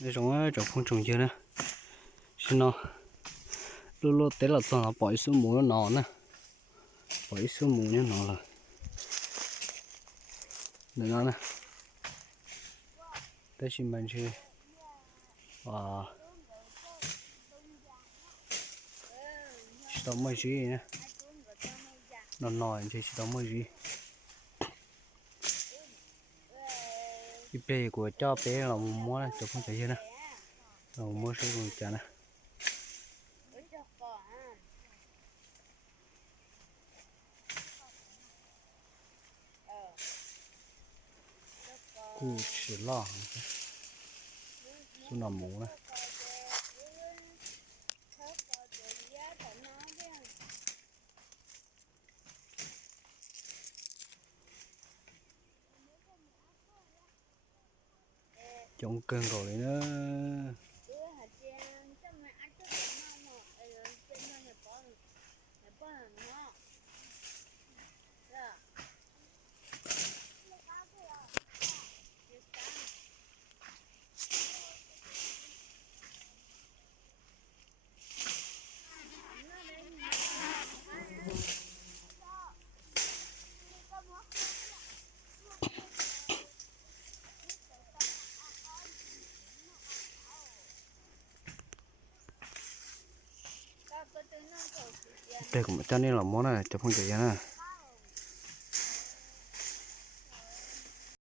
Đây giống trong phong trồng chưa nè, xin nó lúc lúc té là toàn là bỏ xuống mũ nó nè, bỏ xuống mũ nó là được nó nè, đây xin bạn chơi, wow, đó mới gì nè, nó nói chơi đó mới gì, cái bể của cho bé là mua nè, trong phong trồng chưa nè, là mua số còn trả nè. Cú chỉ lo số nằm mũ này trong cơn rồi nữa đây cũng cho nên là món này cho phong trào nè.